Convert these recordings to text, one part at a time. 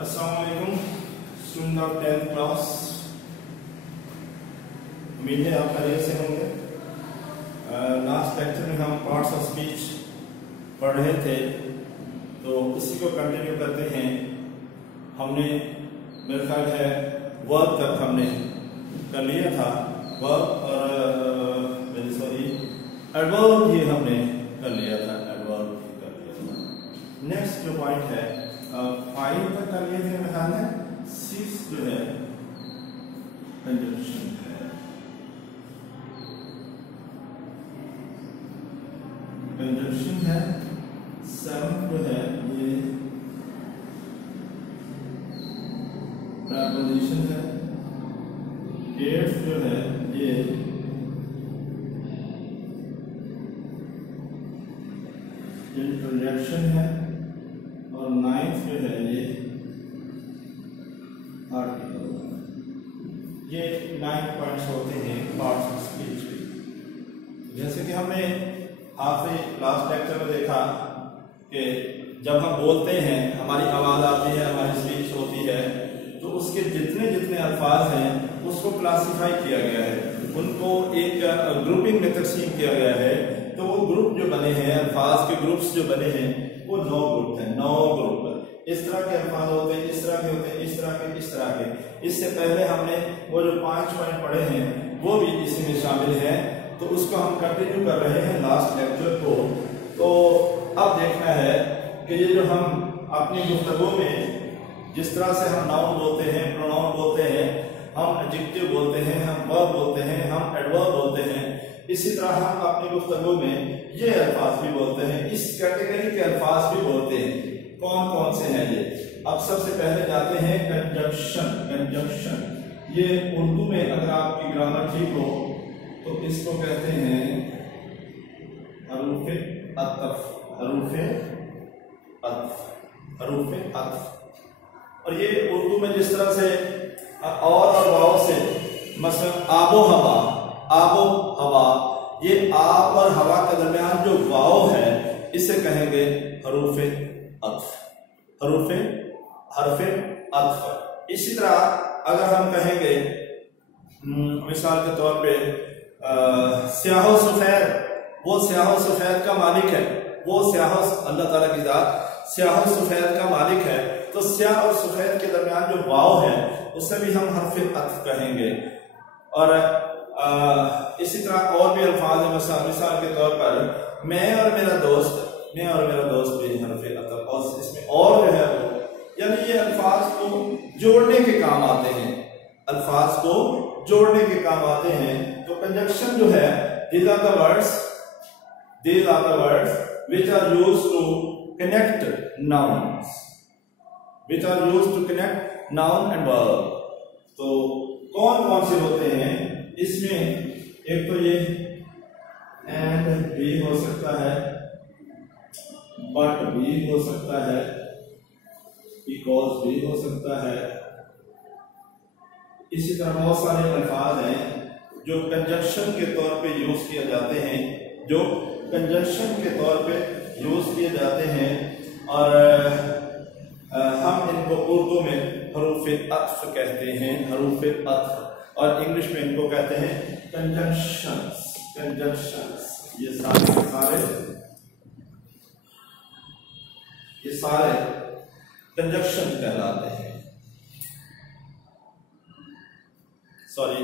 अस्सलामुअलैकुम student of 10th class. उम्मीद है आप खैरियत से होंगे। लास्ट लेक्चर में हम पार्ट्स ऑफ स्पीच पढ़ रहे थे, तो उसी को कंटिन्यू करते हैं। हमने मेरे ख्याल है वर्ब तक हमने कर लिया था, वर्ब और एडवर्ब भी हमने कर लिया था, एडवर्ब भी कर लिया था। नेक्स्ट जो पॉइंट है 5 तक कर लिए थे मेरे ख्याल है। 6 जो है कंजंक्शन है, कंजंक्शन है। 7 जो है ये प्रीपोजिशन है। 8 जो है ये इंट्रोडक्शन है, और 9th जो है ये आर्टिकल। ये 9 पॉइंट्स होते हैं पार्ट्स ऑफ स्पीच के। जैसे कि हमने आखिरी लास्ट लेक्चर में देखा कि जब हम बोलते हैं, हमारी आवाज़ आती है, हमारी स्पीच होती है, तो उसके जितने जितने अल्फाज हैं उसको क्लासिफाई किया गया है, उनको एक ग्रुपिंग में तकसीम किया गया है। तो वो ग्रुप जो बने हैं, अल्फाज के ग्रुप्स जो बने हैं, वो 9 ग्रुप हैं। 9 ग्रुप इस तरह के अल्फाज होते हैं, इस तरह के होते हैं, इस तरह के, इस तरह के। इससे पहले हमने वो जो 5 पॉइंट पढ़े हैं वो भी इसी में शामिल है, तो उसको हम कंटिन्यू कर रहे हैं लास्ट लेक्चर को। तो अब देखना है कि ये जो हम अपनी गुफ्तगू में जिस तरह से हम नाउन बोलते हैं, प्रोनाउन बोलते हैं, हम एडजेक्टिव बोलते हैं, हम वर्ब बोलते हैं, हम एडवर्ब बोलते हैं, इसी तरह हम अपनी गुफ्तगू में ये अल्फाज भी बोलते हैं, इस कैटेगरी के अल्फाज भी बोलते हैं। कौन कौन से हैं ये? अब सबसे पहले जाते हैं कंजंक्शन। कंजंक्शन ये उर्दू में अगर आपकी ग्रामर ठीक हो तो इसको कहते हैं हरूफे अतफ। हरूफे अतफ, हरूफे अतफ। और ये उर्दू में जिस तरह से और वाव से, मसलन आबो हवा, आबो हवा, ये आब और हवा के दरमियान जो वाव है इसे कहेंगे हरूफे अतफ, हरूफे हरफे अतफ। इसी तरह अगर हम कहेंगे मिसाल के तौर पे स्याहो सफेद, वो स्याहो सफेद का मालिक है, वो स्याहो अल्लाह ताला की जात स्याहो सफेद का मालिक है, तो स्याह और सफेद के दरमियान जो वाव है उसे भी हम हरफे अतफ कहेंगे। और इसी तरह और भी अल्फाज है, मिसाल के तौर पर मैं और मेरा दोस्त, मैं और मेरा दोस्त भी हरफे अतफ। और इसमें और जो है वो, यानी ये अल्फाज को जोड़ने के काम आते हैं, अल्फाज को जोड़ने के काम आते हैं। तो कंजंक्शन जो है, these are the words which are used to connect nouns, which are used to connect noun and verb। तो कौन कौन से होते हैं इसमें? एक तो ये एंड भी हो सकता है, बट भी हो सकता है, बिकॉज भी हो सकता है। इसी तरह बहुत सारे अल्फाज हैं जो कंजंक्शन के तौर पे यूज किए जाते हैं, जो कंजंक्शन के तौर पे यूज किए जाते हैं, और हम इनको उर्दू में हरूफे अत्फ कहते हैं, हरूफे अत्फ। और इंग्लिश में इनको कहते हैं कंजंक्शंस, कंजंक्शंस। ये सारे कंजंक्शन कहलाते हैं। सॉरी,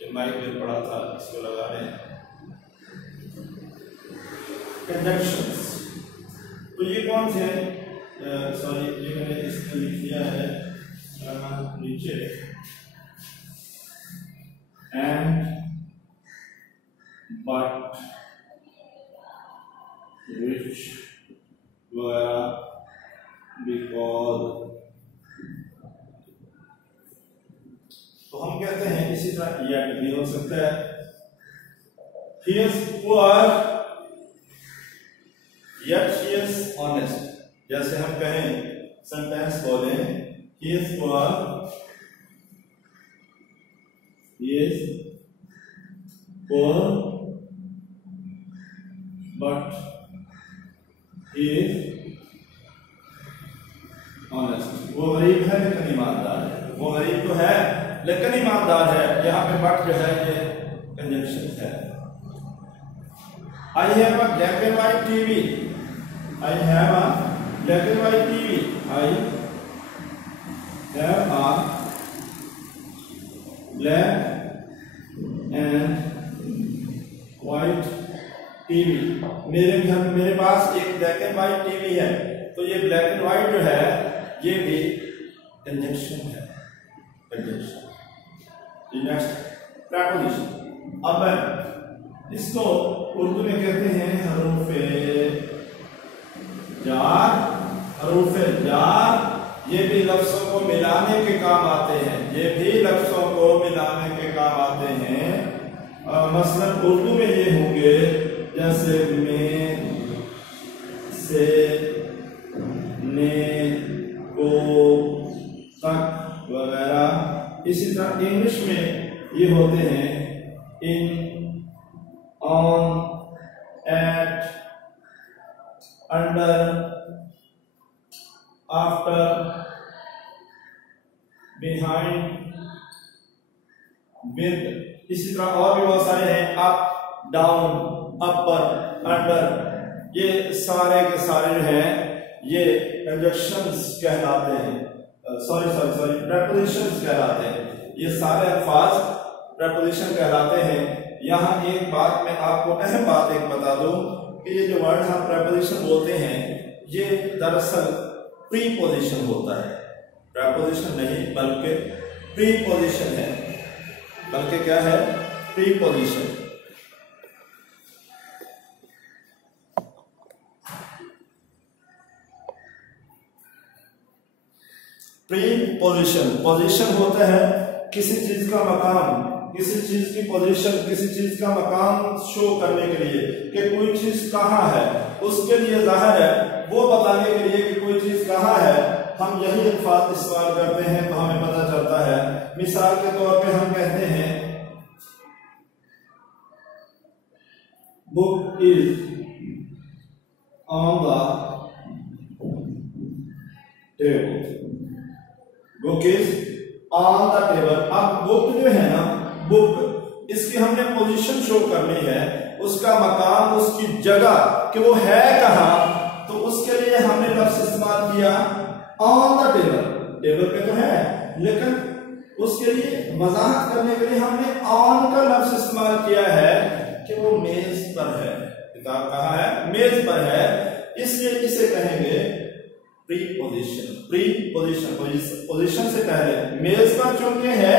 ये माइक में पड़ा था, इसको लगा रहे हैं। कंजंक्शंस तो ये कौन से हैं? सॉरी, ये मैंने इसमें लिख दिया है नीचे, एंड, बट, विच वगैरह, बिकॉज। तो हम कहते हैं इसी तरह येट भी हो सकता है। He is poor yet she is honest। जैसे हम कहें, सेंटेंस बोलें, he is poor, he is poor but he is honest, वो गरीब है लेकिन ईमानदार है, वो गरीब तो है लेकिन ईमानदार है। यहाँ पे बट जो है ये कंजंक्शन है। I have a black and white TV. I have a black and white TV. I have a black and white TV. मेरे घर में मेरे पास एक ब्लैक एंड व्हाइट टीवी है, तो ये ब्लैक एंड व्हाइट जो है ये भी कंजंक्शन है, कंजंक्शन। Next preposition. अब इसको उर्दू में कहते हैं हरूफे जार। हरूफे जार ये भी लफ्जों को मिलाने के काम आते हैं, ये भी लफ्जों को मिलाने के काम आते हैं। मसलन उर्दू में ये होंगे जैसे में, से, ने, को, तक वगैरह। इसी तरह इंग्लिश में ये होते हैं इन, on, at, under, after, behind, with। इसी तरह और भी बहुत सारे हैं, अप, डाउन, अपर, अंडर। ये सारे के सारे जो हैं ये कंजंक्शंस कहलाते हैं, प्रेपोजिशंस कहलाते हैं। ये सारे अल्फाज प्रेपोजिशन कहलाते हैं। यहाँ एक बात मैं आपको अहम बात एक बता दूं कि ये जो वर्ड हम प्रेपोजिशन बोलते हैं ये दरअसल प्रीपोजिशन होता है, प्रेपोजिशन नहीं बल्कि प्रीपोजिशन है। बल्कि क्या है? प्रीपोजिशन। प्रीपोजिशन, पोजीशन होता है किसी चीज का मकाम, किसी चीज की पोजीशन, किसी चीज का मकाम शो करने के लिए कि कोई चीज कहाँ है, उसके लिए जाहिर है वो बताने के लिए कि कोई चीज कहाँ है हम यही अल्फाज इस्तेमाल करते हैं, तो हमें पता चलता है। मिसाल के तौर पे हम कहते हैं book is on the table, book is on the table. अब बुक जो है ना, बुक, इसकी हमने पोजीशन शो करनी है, उसका मकाम, उसकी जगह कि वो है कहां, तो उसके लिए हमने लफ्ज इस्तेमाल किया ऑन द टेबल। टेबल पे तो है लेकिन उसके लिए वजाहत करने के लिए हमने ऑन का लफ्ज इस्तेमाल किया है कि वो मेज पर है। किताब कहाँ है? मेज पर है, इसलिए इसे कहेंगे प्रीपोजिशन। प्रीपोजिशन, पोजीशन से पहले मेज पर चुनके है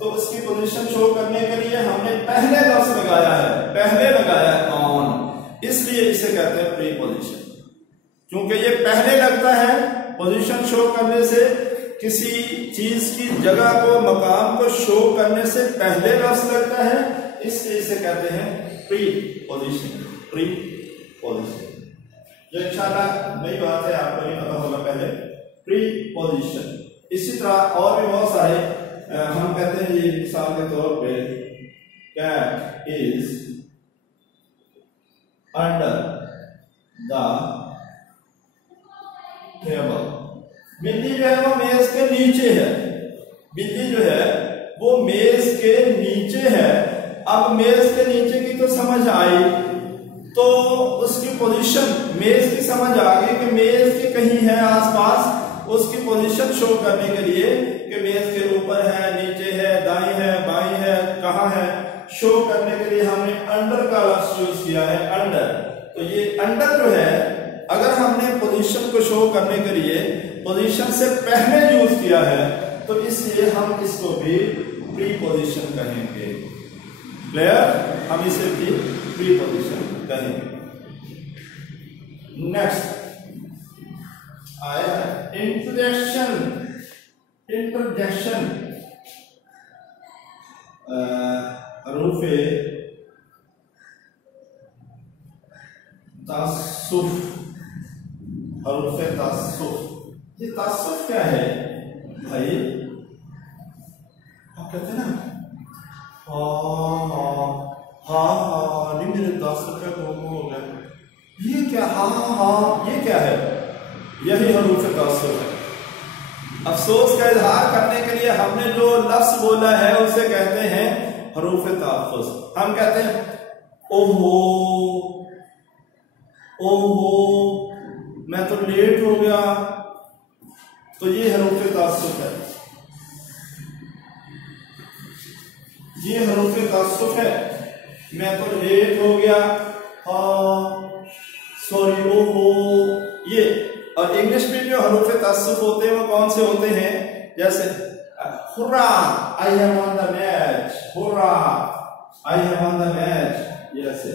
तो उसकी पोजीशन शो करने के लिए हमने पहले लफ्ज लगाया है, पहले लगाया है ऑन, इसलिए इसे कहते हैं प्रीपोजिशन। क्योंकि ये पहले लगता है, पोजीशन शो करने से, किसी चीज की जगह को, मकाम को शो करने से पहले लफ्ज लगता है, इसलिए इसे कहते हैं प्रीपोजिशन। प्रीपोजिशन ये इंशाल्लाह नई बात है, आपको नहीं पता होगा पहले। प्रीपोजिशन। इसी तरह और भी बहुत सारे हम कहते हैं, ये मिसाल के तौर पे cat is under the table. बिल्ली जो है वो मेज के नीचे है, बिल्ली जो है वो मेज के नीचे है। अब मेज के नीचे की तो समझ आई, तो उसकी पोजीशन, मेज की समझ आ गई कि मेज के कहीं है आसपास, उसकी पोजीशन शो करने के लिए कि मेज के ऊपर है, नीचे है, दाईं है, बाईं है, कहाँ है, शो करने के लिए हमने अंडर का लफ्ज यूज किया है, अंडर। तो ये अंडर जो है, अगर हमने पोजीशन को शो करने के लिए पोजीशन से पहले यूज किया है तो इसलिए हम इसको भी प्रीपोजिशन कहेंगे। क्लियर? हम इसे भी प्रीपोजिशन कहेंगे। नेक्स्ट आया इंटरजेक्शन। Interjection roofed तासुफ, हरूफे तासुफ। ये तासुफ क्या है भाई? आप कहते हैं ना हाँ नहीं मेरे तासुफ का गुम हो गया, ये क्या? हाँ ये क्या है? यही हरूफे तासुफ है। अफसोस का इजहार करने के लिए हमने जो लफ्ज बोला है उसे कहते हैं हरूफ तहफ़्फ़ुज़। हम कहते हैं ओहो ओहो मैं तो लेट हो गया, तो ये हरूफ तअस्सुफ़ है, ये हरूफ तअस्सुफ़ है। मैं तो लेट हो गया, सॉरी ओहो, ये। और इंग्लिश में जो हरूफ तअस्सुफ़ होते हैं वो कौन से होते हैं? जैसे hurrah, I have won the match, hurrah I have won the match, ये ऐसे।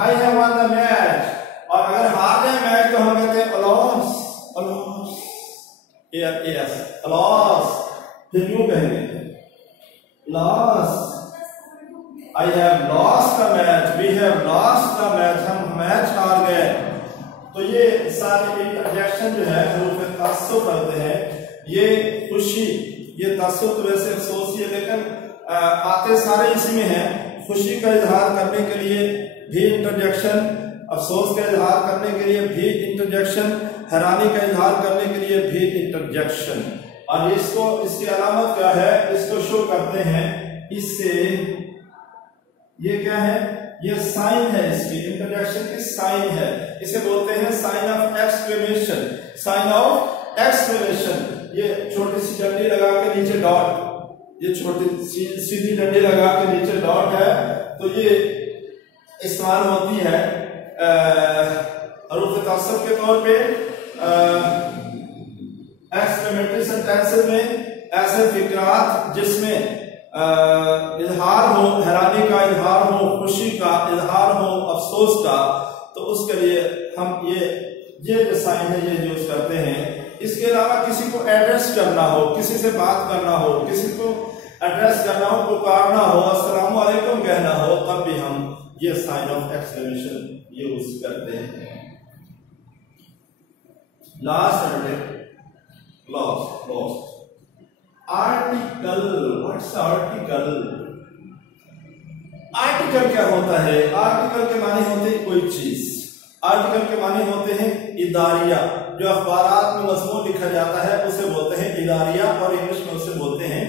I have won the match. और अगर हार जाए मैच तो हम कहते हैं अलॉस, अलॉस, अलॉस। फिर यूं कहेंगे loss, I have lost the match, we have lost the match, हम मैच हार गए। तो ये सारे इंटरजेक्शन जो है हरूफ तअस्सुफ़ करते हैं। ये खुशी, ये तअस्सुफ़ तो वैसे अफसोस ही है, लेकिन आते सारे इसी में है। खुशी का इजहार करने के लिए भी इंटरजेक्शन, अफसोस का इजहार करने के लिए भी इंटरजेक्शन, हैरानी का इजहार करने के लिए भी इंटरजेक्शन। और इसको, इसकी अलामत क्या है, इसको शो करते हैं इससे। ये क्या है? ये साइन है, इसकी इंटरजेक्शन की साइन है। इसे बोलते हैं sign of exclamation, sign of exclamation. ये छोटी सी डंडी लगा के नीचे डॉट, ये छोटी सीधी डंडी लगा के नीचे डॉट है, तो ये इस्तेमाल होती है हरूफ तअस्सुफ़ के तौर पे। एक्सक्लेमेटरी सेंटेंसेस में ऐसे फिक्रात जिसमें इजहार हो, हैरानी का इजहार हो, खुशी का इजहार हो, अफसोस का, तो उसके लिए हम ये जो साइन है ये यूज करते हैं। इसके अलावा किसी को एड्रेस करना हो, किसी से बात करना हो, किसी को एड्रेस करना हो, पुकारना हो, अस्सलाम वालेकुम कहना हो, तब भी हम ये साइन ऑफ एक्सक्लेमेशन यूज करते हैं। Last article, what's article? Article क्या होता है? आर्टिकल के माने होते हैं कोई चीज। आर्टिकल के माने होते हैं इदारिया। जो अखबारात में मज़मून लिखा जाता है उसे बोलते हैं इदारिया, और इंग्लिश में उसे बोलते हैं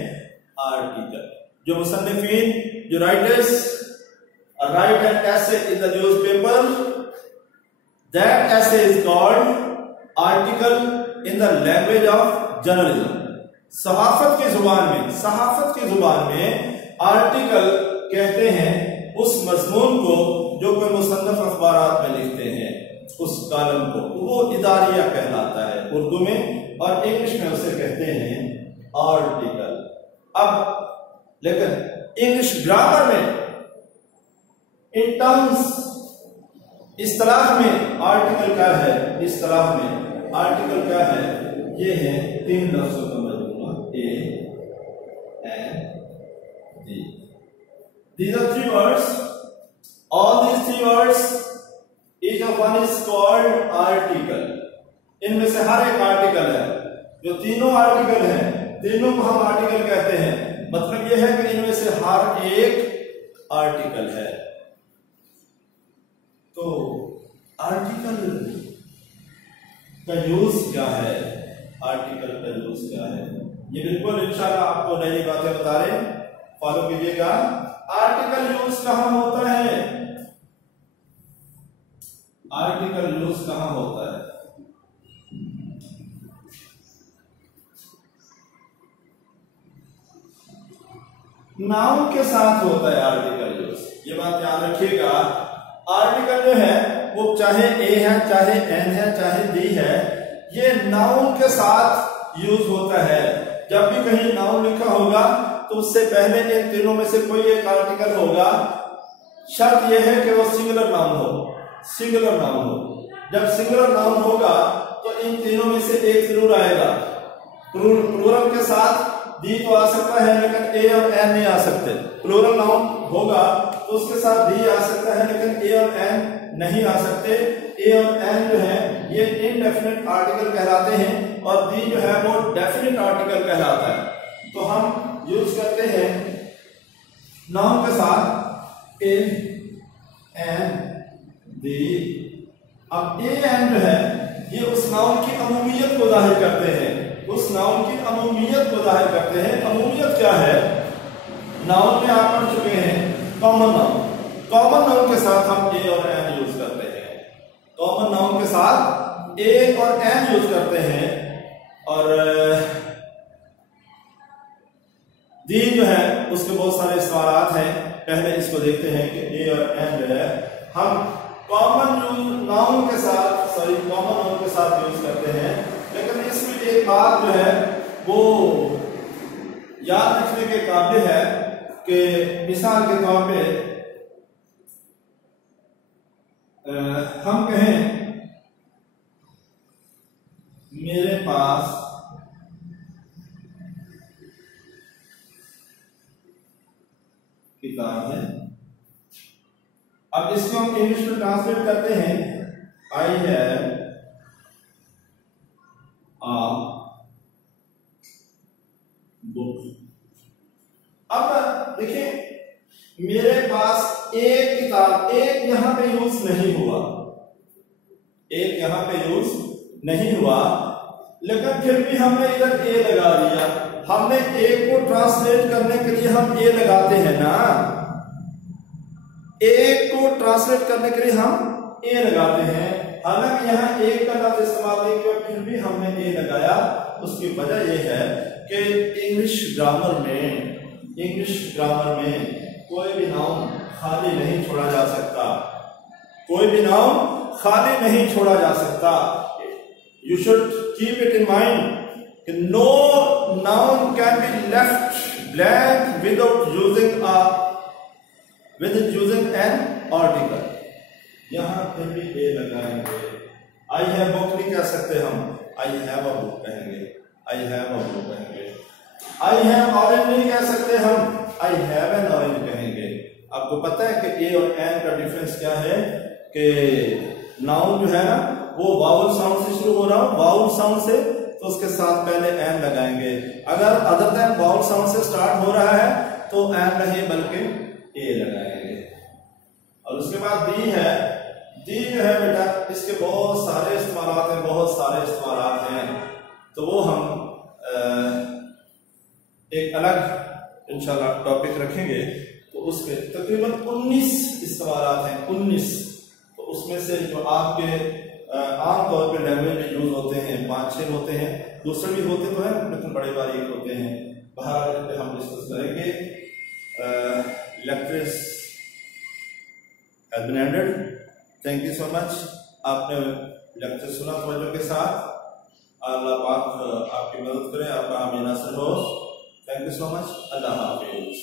आर्टिकल। जो मुसन्निफीन, जो writers write an essay in the newspaper, that essay is called article in the language of journalism. सहाफत की जुबान में, सहाफत की जुबान में आर्टिकल कहते हैं उस मजमून को जो कोई मुसन्नफ अखबारात में लिखते हैं, उस कॉलम को, वो इदारिया कहलाता है उर्दू में, और इंग्लिश में उसे कहते हैं आर्टिकल। अब लेकिन इंग्लिश ग्रामर में, इन टर्म्स, इस्तिलाह में आर्टिकल क्या है? इस्तिलाह में आर्टिकल क्या है? ये है तीन लफ्जों का मजमूआ, a an the. These are three words. All these three words, each of one is called article. इनमें से हर एक आर्टिकल है। जो तीनों आर्टिकल हैं, तीनों को हम आर्टिकल कहते हैं। मतलब यह है कि इनमें से हर एक आर्टिकल है। तो आर्टिकल का यूज क्या है? आर्टिकल का यूज क्या है? ये बिल्कुल इंशाल्लाह आपको नई बातें बता रहे हैं, फॉलो कीजिएगा। आर्टिकल यूज कहां होता है? आर्टिकल यूज कहां होता है? नाउन के साथ होता है आर्टिकल यूज। ये बात याद रखिएगा। आर्टिकल जो है वो चाहे ए है, चाहे एन है, चाहे डी है, ये नाउन के साथ यूज होता है। जब भी कहीं नाउन लिखा होगा तो उससे पहले इन तीनों में से कोई एक आर्टिकल होगा। शर्त यह है कि वो सिंगुलर नाउन हो, सिंगुलर नाउन हो। जब सिंगुलर नाउन होगा तो इन तीनों में से एक जरूर आएगा। प्लूरल के साथ दी तो आ सकता है, लेकिन ए और एन नहीं आ सकते। प्लूरल नाउन होगा तो उसके साथ दी आ सकता है, लेकिन ए और एन नहीं आ सकते। ए और एन जो है ये इनडेफिनिट आर्टिकल कहलाते हैं, और दी जो है वो डेफिनिट आर्टिकल कहलाता है। तो हम यूज करते हैं नाउन के साथ ए एंड दी। अब ए एंड जो है ये उस नाउन की अमूमियत को जाहिर करते हैं, उस नाउन की अमूमियत को जाहिर करते हैं। अमूमियत क्या है? नाउन में आप पढ़ चुके हैं कॉमन नाउन, कॉमन नाउन के साथ हम ए और एन यूज करते हैं, कॉमन नाउन के साथ ए और एन यूज करते हैं। और दी जो है उसके बहुत सारे इस्तेमालात हैं। पहले इसको देखते हैं कि ए और एन जो है हम कॉमन नाउन के साथ कॉमन नाउन के साथ यूज करते हैं। लेकिन इसमें एक बात जो है वो याद रखने के काबिल है कि मिसाल के तौर पे हम कहें मेरे पास किताब है। अब इसको हम इंग्लिश में ट्रांसलेट करते हैं आई हैव अ बुक। अब देखिए मेरे पास एक किताब, एक यहां पे यूज नहीं हुआ, एक यहां पे यूज नहीं हुआ, लेकिन फिर भी हमने इधर ए लगा दिया। हमने ए को ट्रांसलेट करने के लिए हम ए लगाते हैं ना, ए को ट्रांसलेट करने के लिए हम ए लगाते हैं। हालांकि यहाँ एक का लफ्ज इस्तेमाल नहीं किया, फिर भी हमने ए लगाया। उसकी वजह यह है कि इंग्लिश ग्रामर में कोई भी नाउन खाली नहीं छोड़ा जा सकता, कोई भी नाउन खाली नहीं छोड़ा जा सकता। You should keep it in mind कि no noun can be left blank without using an article. यहां फिर भी ए लगाएंगे। आई हैव बुक नहीं कह सकते हम, आई हैव अ बुक कहेंगे, आई हैव अ बुक कहेंगे। आई हैव ऑरेंज नहीं कह सकते हम, आई हैव एन ऑरेंज कहेंगे। आपको पता है कि ए और एन का डिफरेंस क्या है कि नाउन जो है ना वो वावल साउंड से शुरू हो रहा हो, वावल साउंड से, तो उसके साथ पहले एन लगाएंगे। अगर अदर देन वावल साउंड से स्टार्ट हो रहा है तो एन नहीं बल्कि ए लगाएंगे। और उसके बाद दी है, दी जो है बेटा इसके बहुत सारे इस्तेमालात हैं, बहुत सारे इस्तेमालात हैं, तो वो हम एक अलग इंशाल्लाह टॉपिक रखेंगे। तो उसमें तकरीबन 19 इस्तेमालात हैं, 19। तो उसमें से जो आपके आमतौर पे लैंग्वेज में यूज होते हैं 5-6 होते हैं, दूसरे भी होते तो हैं लेकिन बड़े बारीक होते हैं। बाहर हम डिस्कस करेंगे। Lecture has been ended. Thank you so much. आपने लेक्चर सुना तवज्जो के साथ। अल्लाह पाक आपकी मदद करे, आपका आमीन नासिर हो। Thank you so much. अल्लाह हाफिज़।